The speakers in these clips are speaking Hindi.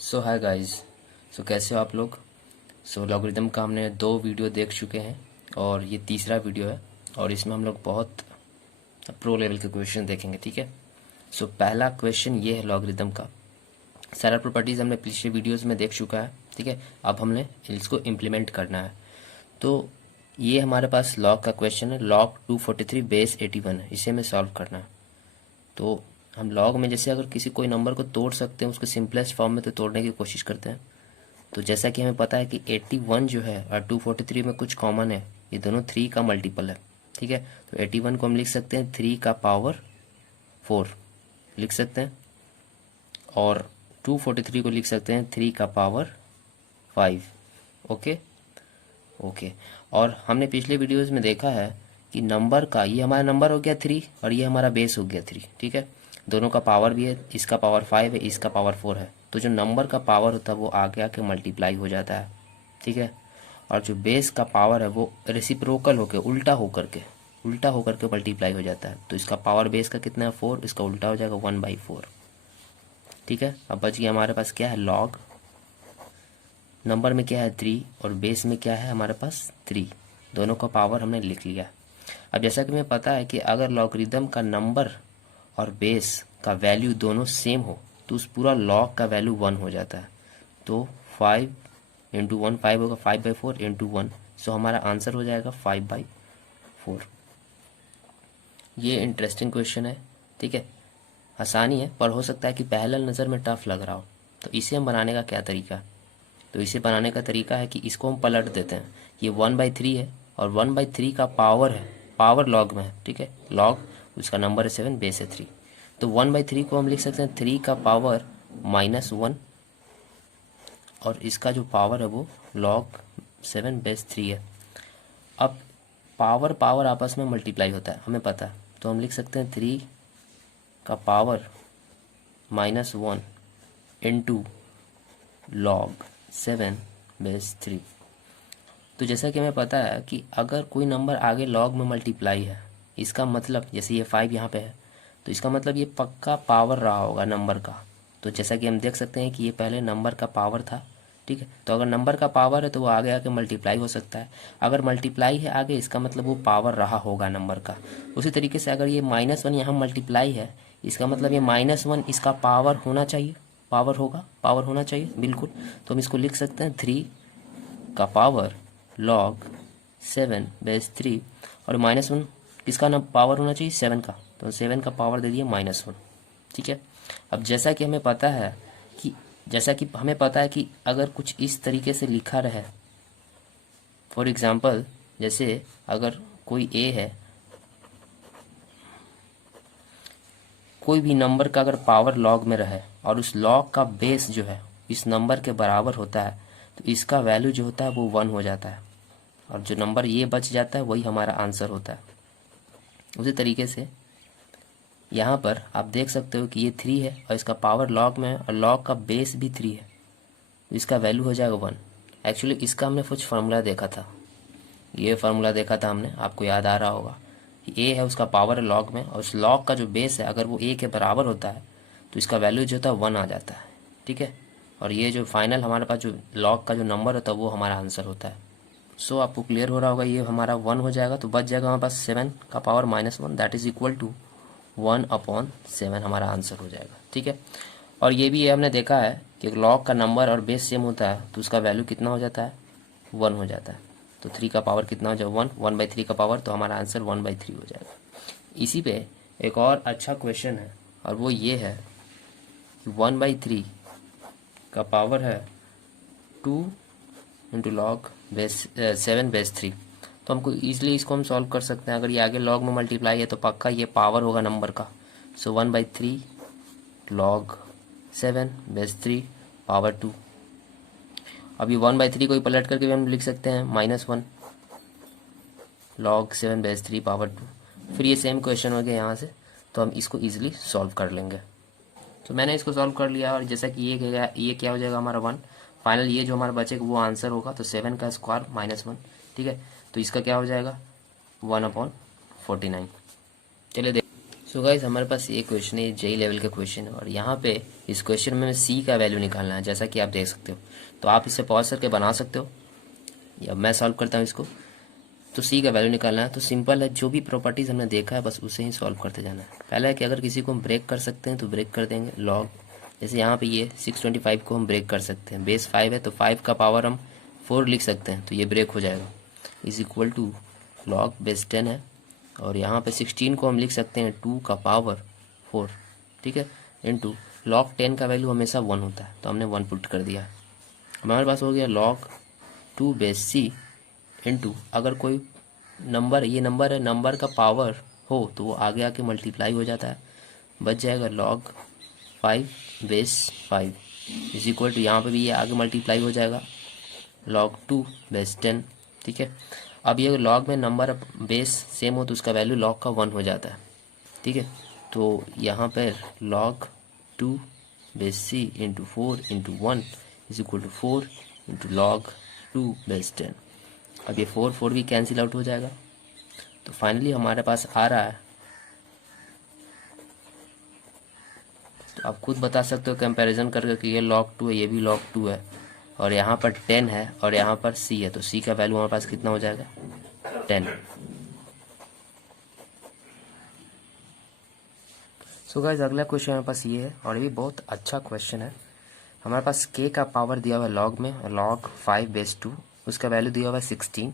सो हाय गाइस। सो कैसे हो आप लोग। लॉगरिदम का हमने 2 वीडियो देख चुके हैं और ये तीसरा वीडियो है और इसमें हम लोग बहुत प्रो लेवल के क्वेश्चन देखेंगे। ठीक है। पहला क्वेश्चन ये है लॉगरिदम का। सारा प्रॉपर्टीज़ हमने पिछले वीडियोस में देख चुका है। ठीक है। अब हमने इसको इम्प्लीमेंट करना है। तो ये हमारे पास लॉग का क्वेश्चन है। लॉग 243 बेस 81 है, इसे हमें सॉल्व करना है। तो हम लॉग में जैसे अगर किसी कोई नंबर को तोड़ सकते हैं उसके सिंपलेस्ट फॉर्म में तो तोड़ने की कोशिश करते हैं। तो जैसा कि हमें पता है कि 81 जो है और 243 में कुछ कॉमन है, ये दोनों 3 का मल्टीपल है। ठीक है। तो 81 को हम लिख सकते हैं 3 का पावर 4 लिख सकते हैं और 243 को लिख सकते हैं 3 का पावर 5। Okay okay. और हमने पिछले वीडियोस में देखा है कि नंबर का ये हमारा नंबर हो गया 3 और ये हमारा बेस हो गया 3। ठीक है। दोनों का पावर भी है, इसका पावर 5 है, इसका पावर 4 है। तो जो नंबर का पावर होता है वो आगे आके मल्टीप्लाई हो जाता है। ठीक है। और जो बेस का पावर है वो रेसिप्रोकल होकर उल्टा होकर के मल्टीप्लाई हो जाता है। तो इसका पावर बेस का कितना है 4, इसका उल्टा हो जाएगा 1/4। ठीक है। अब बच गया हमारे पास क्या है लॉग। नंबर में क्या है 3 और बेस में क्या है हमारे पास 3। दोनों का पावर हमने लिख लिया। अब जैसा कि हमें पता है कि अगर लॉगरिदम का नंबर और बेस का वैल्यू दोनों सेम हो तो उस पूरा लॉग का वैल्यू 1 हो जाता है। तो 5 इंटू 1 5 होगा, 5/4 इंटू 1। सो हमारा आंसर हो जाएगा 5/4। ये इंटरेस्टिंग क्वेश्चन है। ठीक है। आसानी है पर हो सकता है कि पहला नज़र में टफ लग रहा हो। तो इसे हम बनाने का क्या तरीका है। तो इसे बनाने का तरीका है कि इसको हम पलट देते हैं। ये 1/3 है और 1/3 का पावर है, पावर लॉग में है। ठीक है। लॉग उसका नंबर है 7, बेस है 3। तो 1/3 को हम लिख सकते हैं 3 का पावर -1 और इसका जो पावर है वो लॉग 7 बेस 3 है। अब पावर पावर आपस में मल्टीप्लाई होता है हमें पता है। तो हम लिख सकते हैं 3 का पावर -1 इंटू लॉग 7 बेस 3। तो जैसा कि हमें पता है कि अगर कोई नंबर आगे लॉग में मल्टीप्लाई है, इसका मतलब जैसे ये 5 यहाँ पे है तो इसका मतलब ये पक्का पावर रहा होगा नंबर का। तो जैसा कि हम देख सकते हैं कि ये पहले नंबर का पावर था। ठीक है। तो अगर नंबर का पावर है तो वो आगे आके मल्टीप्लाई हो सकता है। अगर मल्टीप्लाई है आगे इसका मतलब वो पावर रहा होगा नंबर का। उसी तरीके से अगर ये -1 यहाँ मल्टीप्लाई है इसका मतलब ये -1 इसका पावर होना चाहिए, पावर होना चाहिए बिल्कुल। तो हम इसको लिख सकते हैं 3 का पावर लॉग 7 बेस 3 और -1 किसका ना पावर होना चाहिए 7 का। तो 7 का पावर दे दिया -1। ठीक है। अब जैसा कि हमें पता है कि अगर कुछ इस तरीके से लिखा रहे, फॉर एग्जांपल जैसे अगर कोई ए है, कोई भी नंबर का अगर पावर लॉग में रहे और उस लॉग का बेस जो है इस नंबर के बराबर होता है तो इसका वैल्यू जो होता है वो 1 हो जाता है और जो नंबर ये बच जाता है वही हमारा आंसर होता है। उसी तरीके से यहाँ पर आप देख सकते हो कि ये 3 है और इसका पावर लॉग में है और लॉग का बेस भी 3 है तो इसका वैल्यू हो जाएगा 1। एक्चुअली इसका हमने कुछ फार्मूला देखा था, ये फार्मूला देखा था हमने, आपको याद आ रहा होगा कि ए है उसका पावर है लॉग में और उस लॉग का जो बेस है अगर वो ए के बराबर होता है तो इसका वैल्यू जो होता है 1 आ जाता है। ठीक है। और ये जो फाइनल हमारे पास जो लॉग का जो नंबर होता है वो हमारा आंसर होता है। आपको क्लियर हो रहा होगा, ये हमारा 1 हो जाएगा। तो बच जाएगा हमारे पास 7 का power -1 that is equal to 1/7 हमारा आंसर हो जाएगा। ठीक है। और ये भी हमने देखा है कि लॉग का नंबर और बेस सेम होता है तो उसका वैल्यू कितना हो जाता है 1 हो जाता है। तो 3 का पावर कितना हो जाएगा 1/3 का पावर, तो हमारा आंसर 1/3 हो जाएगा। इसी पे एक और अच्छा क्वेश्चन है और वो ये है कि 1/3 का पावर है 2 इंटू लॉग बेस 7 बेस 3। तो हमको ईजिली इसको हम सॉल्व कर सकते हैं। अगर ये आगे लॉग में मल्टीप्लाई है तो पक्का ये पावर होगा नंबर का। 1/3 लॉग 7 बेस 3 पावर 2। अभी 1/3 को ही पलट करके भी हम लिख सकते हैं -1 लॉग 7 बेस 3 पावर 2। फिर ये सेम क्वेश्चन हो गया यहाँ से, तो हम इसको ईजिली सॉल्व कर लेंगे। तो मैंने इसको सॉल्व कर लिया और जैसा कि ये क्या हो जाएगा हमारा 1। फाइनल ये जो हमारा बचेगा वो आंसर होगा। तो 7 का स्क्वायर -1। ठीक है। तो इसका क्या हो जाएगा 1/49। चलिए देख। सो गाइस हमारे पास ये क्वेश्चन है, जेई लेवल का क्वेश्चन है और यहाँ पे इस क्वेश्चन में सी का वैल्यू निकालना है, जैसा कि आप देख सकते हो। तो आप इसे पॉज करके बना सकते हो या मैं सॉल्व करता हूँ इसको। तो सी का वैल्यू निकालना है तो सिंपल है, जो भी प्रॉपर्टीज़ हमने देखा है बस उसे ही सॉल्व करते जाना है। पहला है कि अगर किसी को हम ब्रेक कर सकते हैं तो ब्रेक कर देंगे। लॉग जैसे यहाँ पे ये 625 को हम ब्रेक कर सकते हैं, बेस 5 है तो 5 का पावर हम 4 लिख सकते हैं, तो ये ब्रेक हो जाएगा। Is equal to log base 10 है और यहाँ पे 16 को हम लिख सकते हैं 2 का पावर 4, ठीक है, इनटू लॉग 10 का वैल्यू हमेशा 1 होता है तो हमने 1 पुट कर दिया। हमारे पास हो गया लॉग 2 बेस सी इनटू, अगर कोई नंबर, ये नंबर है, नंबर का पावर हो तो वो आगे आके मल्टीप्लाई हो जाता है, बच जाएगा log 5 base 5 is equal to, यहाँ पे भी ये आगे मल्टीप्लाई हो जाएगा लॉग 2 बेस 10, ठीक है। अब ये लॉग में नंबर बेस सेम हो तो उसका वैल्यू लॉग का 1 हो जाता है, ठीक है। तो यहाँ पर log 2 base C into 4 into 1 is equal to 4 into log 2 base 10। अब ये 4 भी कैंसिल आउट हो जाएगा, तो फाइनली हमारे पास आ रहा है, तो आप खुद बता सकते हो कंपैरिजन करके कि ये log 2 है, ये भी log 2 है और यहाँ पर 10 है और यहाँ पर c है, तो c का वैल्यू हमारे पास कितना हो जाएगा 10। सो गाइस अगला क्वेश्चन हमारे पास ये है और ये भी बहुत अच्छा क्वेश्चन है। हमारे पास k का पावर दिया हुआ है log में, log 5 बेस 2, उसका वैल्यू दिया हुआ है 16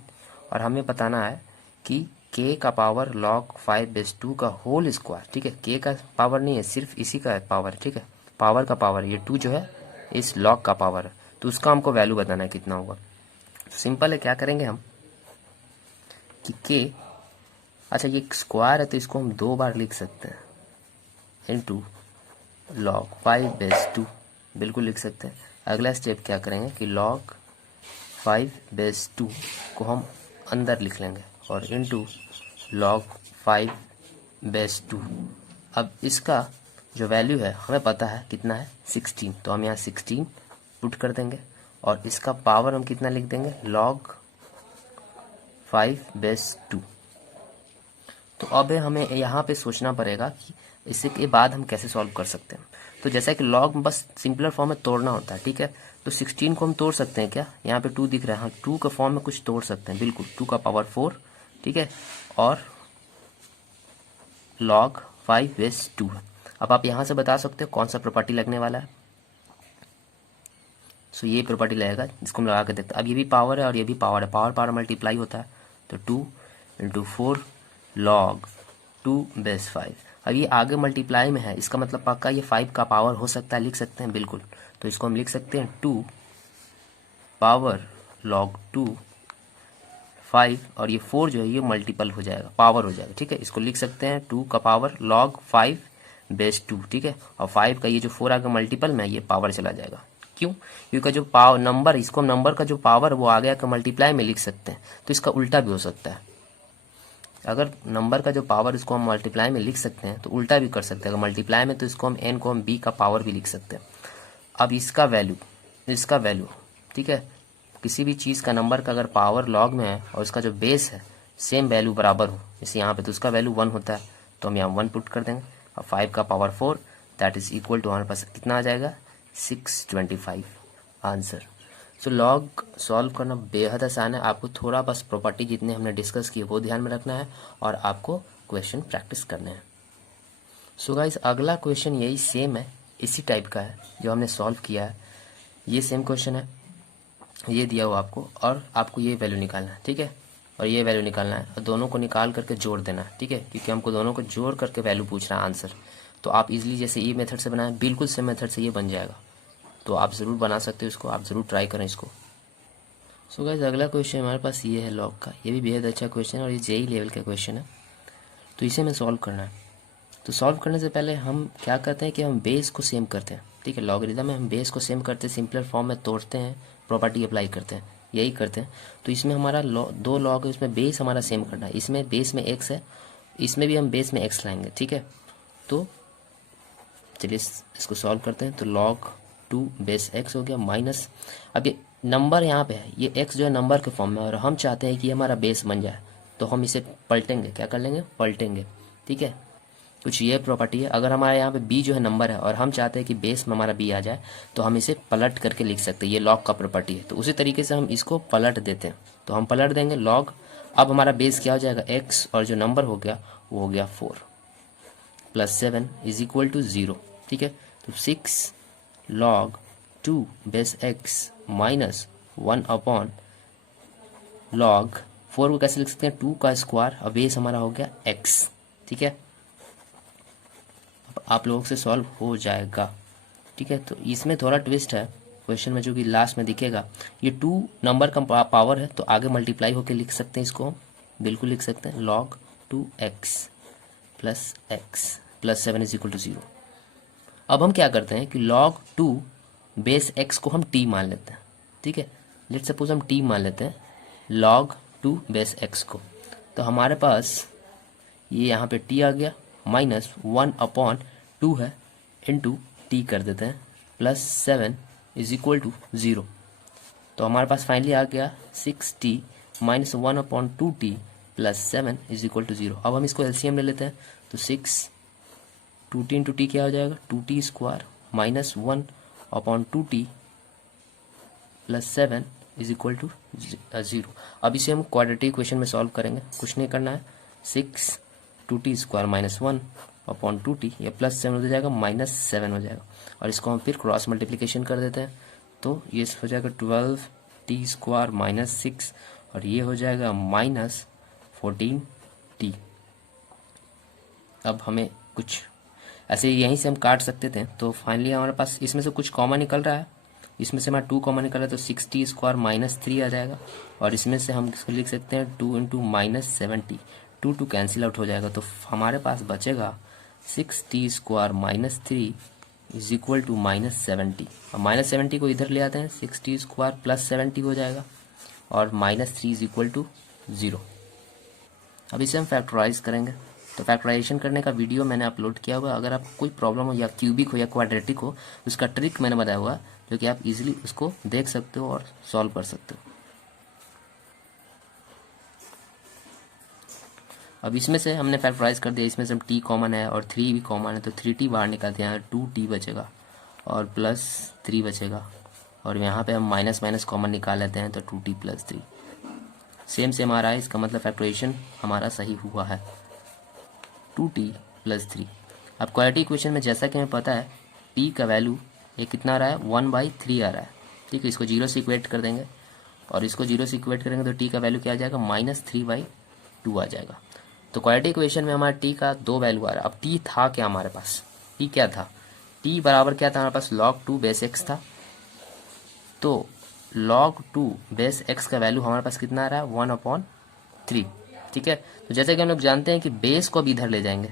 और हमें बताना है कि k का पावर log 5 बेस 2 का होल स्क्वायर, ठीक है। k का पावर नहीं है, सिर्फ इसी का पावर है, ठीक है, पावर का पावर, ये 2 जो है इस log का पावर है, तो उसका हमको वैल्यू बताना है कितना होगा। तो सिंपल है, क्या करेंगे हम कि k, अच्छा ये स्क्वायर है तो इसको हम 2 बार लिख सकते हैं, इनटू log 5 बेस 2, बिल्कुल लिख सकते हैं। अगला स्टेप क्या करेंगे कि log 5 बेस 2 को हम अंदर लिख लेंगे और इनटू log 5 बेस 2। अब इसका जो वैल्यू है हमें पता है कितना है 16, तो हम यहाँ 16 पुट कर देंगे और इसका पावर हम कितना लिख देंगे log 5 बेस 2। तो अब हमें यहाँ पे सोचना पड़ेगा कि इससे के बाद हम कैसे सॉल्व कर सकते हैं। तो जैसा कि log में बस सिंपलर फॉर्म में तोड़ना होता है, ठीक है। तो 16 को हम तोड़ सकते हैं क्या, यहाँ पे 2 दिख रहा है, हाँ 2 का फॉर्म में कुछ तोड़ सकते हैं, बिल्कुल 2 का पावर 4, ठीक है, और log 5 बेस 2 है। अब आप यहाँ से बता सकते हो कौन सा प्रॉपर्टी लगने वाला है। सो ये प्रॉपर्टी लगेगा जिसको हम लगा के देखते हैं। अब ये भी पावर है और ये भी पावर है, पावर पावर मल्टीप्लाई होता है, तो 2 इंटू 4 log 2 बेस 5। अब ये आगे मल्टीप्लाई में है, इसका मतलब पक्का ये 5 का पावर हो सकता है, लिख सकते हैं बिल्कुल। तो इसको हम लिख सकते हैं 2 पावर log 2 5 और ये 4 जो है ये मल्टीपल हो जाएगा, पावर हो जाएगा, ठीक है। इसको लिख सकते हैं 2 का पावर log 5 बेस 2, ठीक है। और 5 का ये जो 4 आगे मल्टीपल में ये पावर चला जाएगा, क्यों, क्योंकि जो पावर नंबर, इसको हम नंबर का जो पावर वो आगे आकर मल्टीप्लाई में लिख सकते हैं, तो इसका उल्टा भी हो सकता है। अगर नंबर का जो पावर इसको हम मल्टीप्लाई में लिख सकते हैं तो उल्टा भी कर सकते हैं, अगर मल्टीप्लाई में तो इसको हम n को हम b का पावर भी लिख सकते हैं। अब इसका वैल्यू, ठीक है, किसी भी चीज़ का नंबर का अगर पावर log में है और उसका जो बेस है सेम वैल्यू बराबर हो, जैसे यहाँ पे तो उसका वैल्यू 1 होता है, तो हम यहाँ 1 पुट कर देंगे और 5 का power 4 that is equal to हमारे पास कितना आ जाएगा 625 आंसर। सो लॉग सॉल्व करना बेहद आसान है, आपको थोड़ा बस प्रॉपर्टी जितने हमने डिस्कस किए वो ध्यान में रखना है और आपको क्वेश्चन प्रैक्टिस करने हैं। सो गाइस अगला क्वेश्चन यही सेम है, इसी टाइप का है जो हमने सॉल्व किया है, ये सेम क्वेश्चन है, ये दिया हुआ आपको और आपको ये वैल्यू निकालना है, ठीक है, और ये वैल्यू निकालना है और दोनों को निकाल करके जोड़ देना है, ठीक है, क्योंकि हमको दोनों को जोड़ करके वैल्यू पूछना है आंसर। तो आप इजीली जैसे ये मेथड से बनाएं, बिल्कुल सेम मेथड से ये बन जाएगा, तो आप ज़रूर बना सकते हो इसको, आप ज़रूर ट्राई करें इसको। सो गाइस अगला क्वेश्चन हमारे पास ये है लॉग का, ये भी बेहद अच्छा क्वेश्चन है और ये जेई लेवल का क्वेश्चन है, तो इसे हमें सॉल्व करना है। तो सॉल्व करने से पहले हम क्या करते हैं कि हम बेस को सेम करते हैं, ठीक है, लॉगरिथम में हम बेस को सेम करते हैं, सिंपलर फॉर्म में तोड़ते हैं, प्रॉपर्टी अप्लाई करते हैं, यही करते हैं। तो इसमें हमारा 2 लॉग है, इसमें बेस हमारा सेम करना है, इसमें बेस में x है, इसमें भी हम बेस में x लाएंगे, ठीक है। तो चलिए इसको सॉल्व करते हैं। तो log 2 बेस x हो गया माइनस, अब ये नंबर यहाँ पे है, ये x जो है नंबर के फॉर्म में और हम चाहते हैं कि हमारा बेस बन जाए, तो हम इसे पलटेंगे, क्या कर लेंगे, पलटेंगे, ठीक है। कुछ ये प्रॉपर्टी है। अगर हमारे यहाँ पे b जो है नंबर है और हम चाहते हैं कि बेस में हमारा b आ जाए तो हम इसे पलट करके लिख सकते हैं, ये लॉग का प्रॉपर्टी है। तो उसी तरीके से हम इसको पलट देते हैं, तो हम पलट देंगे लॉग। अब हमारा बेस क्या हो जाएगा x, और जो नंबर हो गया वो हो गया 4 प्लस 7 इज इक्वल टू 0। ठीक है, तो 6 log 2 base x minus 1 upon log 4 को कैसे लिख सकते हैं, 2 का स्क्वायर, अब बेस हमारा हो गया x। ठीक है, अब आप लोगों से सॉल्व हो जाएगा। ठीक है, तो इसमें थोड़ा ट्विस्ट है क्वेश्चन में जो कि लास्ट में दिखेगा। ये 2 नंबर का पावर है तो आगे मल्टीप्लाई होकर लिख सकते हैं, इसको हम बिल्कुल लिख सकते हैं log 2x plus x plus 7 is equal to 0। अब हम क्या करते हैं कि log 2 बेस x को हम t मान लेते हैं। ठीक है, लेट सपोज हम t मान लेते हैं log 2 बेस x को, तो हमारे पास ये यहाँ पे t आ गया माइनस 1 अपॉन 2 है इंटू t कर देते हैं प्लस 7 इज इक्वल टू 0। तो हमारे पास फाइनली आ गया 6t minus 1 upon 2t plus 7 is equal to 0। अब हम इसको एलसीएम ले लेते हैं, तो 6 2t इंटू टी क्या हो जाएगा 2t square minus 1 upon 2t plus 7 is equal to 0। अब इसे हम क्वाड्रेटिक इक्वेशन में सॉल्व करेंगे, कुछ नहीं करना है। 6 2t square minus 1 upon 2t, ये प्लस 7 हो जाएगा माइनस 7 हो जाएगा, और इसको हम फिर क्रॉस मल्टीप्लिकेशन कर देते हैं, तो ये हो जाएगा 12t स्क्वायर माइनस 6, और ये हो जाएगा माइनस 14t। अब हमें कुछ ऐसे यहीं से हम काट सकते थे, तो फाइनली हमारे पास इसमें से कुछ कॉमन निकल रहा है, इसमें से हमारा 2 कॉमन निकल रहा है, तो 6t स्क्वायर माइनस 3 आ जाएगा, और इसमें से हम इसको लिख सकते हैं 2 into minus 7t, 2 cancel out हो जाएगा, तो हमारे पास बचेगा 6t square minus 3 is equal to minus 7t। अब माइनस 7t को इधर ले आते हैं, 6t स्क्वायर प्लस 7t हो जाएगा, और माइनस 3 इज इक्वल टू 0। अब इसे हम फैक्टराइज करेंगे, तो फैक्टराइजेशन करने का वीडियो मैंने अपलोड किया हुआ है। अगर आपको कोई प्रॉब्लम हो या क्यूबिक हो या क्वाड्रेटिक हो, उसका ट्रिक मैंने बताया हुआ है, जो कि आप इजीली उसको देख सकते हो और सॉल्व कर सकते हो। अब इसमें से हमने फैक्टराइज कर दिया, इसमें से t कॉमन है और 3 भी कॉमन है, तो 3t बाहर निकालते हैं, 2t बचेगा और प्लस 3 बचेगा, और यहाँ पे हम माइनस माइनस कॉमन निकाल लेते हैं, तो 2t प्लस 3 सेम आ रहा है। इसका मतलब फैक्टराइजेशन हमारा सही हुआ है, 2t प्लस 3। अब क्वाड्रेटिक इक्वेशन में जैसा कि हमें पता है t का वैल्यू ये कितना आ रहा है 1/3 आ रहा है। ठीक है, इसको 0 से इक्वेट कर देंगे, और इसको 0 से इक्वेट करेंगे तो t का वैल्यू क्या आ जाएगा -3/2 आ जाएगा। तो क्वाड्रेटिक इक्वेशन में हमारा t का 2 वैल्यू आ रहा है। अब t था क्या हमारे पास, t क्या था, t बराबर क्या था हमारे पास log 2 बेस x था, तो log 2 बेस x का वैल्यू हमारे पास कितना आ रहा है 1/3। ठीक है, तो जैसे कि हम लोग जानते हैं कि बेस को अब इधर ले जाएंगे,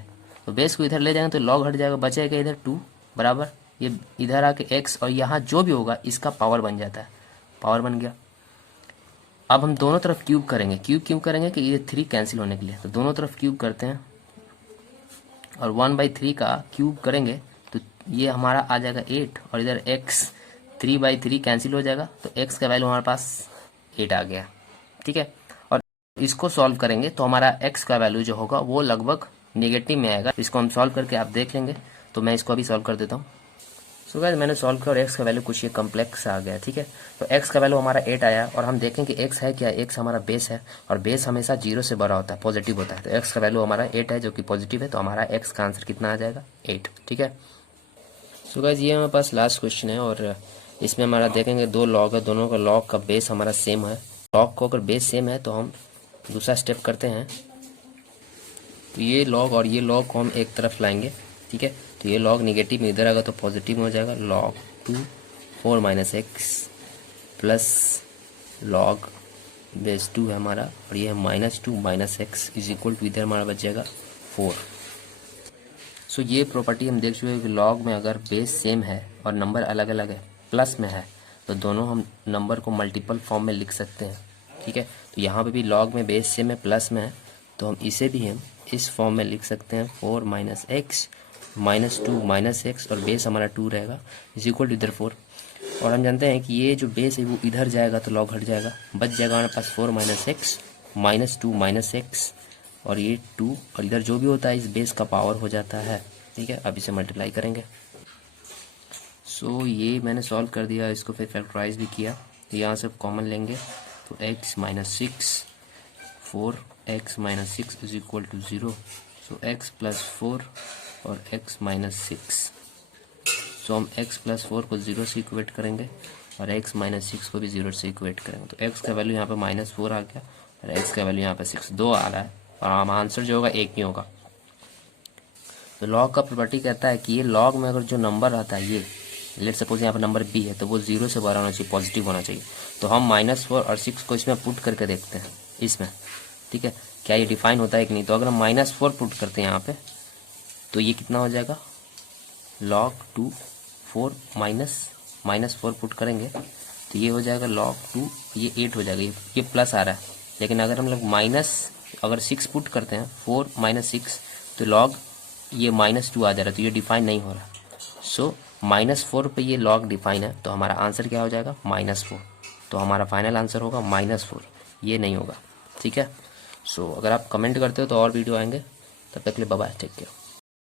तो बेस को इधर ले जाएंगे तो log हट जाएगा, बचेगा इधर 2 बराबर ये इधर आके x, और यहाँ जो भी होगा इसका पावर बन जाता है, पावर बन गया। अब हम दोनों तरफ क्यूब करेंगे, क्यों करेंगे कि ये 3 कैंसिल होने के लिए, तो दोनों तरफ क्यूब करते हैं, और 1/3 का क्यूब करेंगे तो ये हमारा आ जाएगा 8, और इधर x 3/3 कैंसिल हो जाएगा, तो x का वैल्यू हमारे पास 8 आ गया। ठीक है, और इसको सॉल्व करेंगे तो हमारा x का वैल्यू जो होगा वो लगभग नेगेटिव में आएगा। इसको हम सॉल्व करके आप देख लेंगे, तो मैं इसको अभी सॉल्व कर देता हूँ। सो गाइस मैंने सॉल्व किया और x का वैल्यू कुछ ये कम्प्लेक्स आ गया। ठीक है, तो x का वैल्यू हमारा 8 आया, और हम देखें कि x है क्या, x हमारा बेस है, और बेस हमेशा 0 से बड़ा होता है, पॉजिटिव होता है, तो x का वैल्यू हमारा 8 है जो कि पॉजिटिव है, तो हमारा x का आंसर कितना आ जाएगा 8। ठीक है, सो गाइस ये हमारे पास लास्ट क्वेश्चन है, और इसमें हमारा देखेंगे 2 लॉग है, दोनों का लॉग का बेस हमारा सेम है। लॉग को अगर बेस सेम है तो हम दूसरा स्टेप करते हैं, तो ये लॉग और ये लॉग को हम एक तरफ लाएंगे। ठीक है, तो ये लॉग निगेटिव में इधर आएगा तो पॉजिटिव में हो जाएगा, log 2 4 - x plus log base 2 है हमारा, और ये है -2 - x इज इक्वल टू इधर हमारा बच जाएगा 4। सो ये प्रॉपर्टी हम देख चुके हैं कि लॉग में अगर बेस सेम है और नंबर अलग अलग है, प्लस में है, तो दोनों हम नंबर को मल्टीपल फॉर्म में लिख सकते हैं। ठीक है, तो यहाँ पे भी लॉग में बेस सेम है, प्लस में है, तो हम इसे भी हम इस फॉर्म में लिख सकते हैं 4 - x -2 - x, और बेस हमारा 2 रहेगा इज इक्वल टू इधर 4। और हम जानते हैं कि ये जो बेस है वो इधर जाएगा तो लॉग हट जाएगा, बच जाएगा हमारे पास 4 - x -2 - x और ये 2 और इधर जो भी होता है इस बेस का पावर हो जाता है, ठीक है। अब इसे मल्टीप्लाई करेंगे। सो ये मैंने सॉल्व कर दिया, इसको फिर फैक्टराइज भी किया। यहाँ से कॉमन लेंगे तो x minus 6 4x minus 6 is equal to 0। So x plus 4 और x माइनस 6। सो हम x प्लस 4 को 0 से इक्वेट करेंगे और x माइनस 6 को भी 0 से इक्वेट करेंगे। तो x का वैल्यू यहाँ पे -4 आ गया और x का वैल्यू यहाँ पे 6 2 आ रहा है और हम आंसर जो होगा 1 नहीं होगा। तो लॉग का प्रॉपर्टी कहता है कि ये लॉग में अगर जो नंबर आता है, ये लेट सपोज यहाँ पे नंबर b है, तो वो 0 से बड़ा होना चाहिए, पॉजिटिव होना चाहिए। तो हम -4 और 6 को इसमें पुट करके देखते हैं इसमें, ठीक है, क्या ये डिफाइन होता है कि नहीं। तो अगर हम -4 पुट करते हैं यहाँ पे तो ये कितना हो जाएगा, log 2 4 -4 पुट करेंगे तो ये हो जाएगा log 2, ये 8 हो जाएगा। ये प्लस आ रहा है, लेकिन अगर हम लोग अगर 6 पुट करते हैं 4 -6 तो log ये -2 आ जा रहा है, तो ये डिफाइन नहीं हो रहा। सो -4 पे ये log डिफाइन है, तो हमारा आंसर क्या हो जाएगा, -4। तो हमारा फाइनल आंसर होगा -4, ये नहीं होगा, ठीक है। सो अगर आप कमेंट करते हो तो और वीडियो आएंगे, तब तक के लिए बाय बाय, टेक केयर।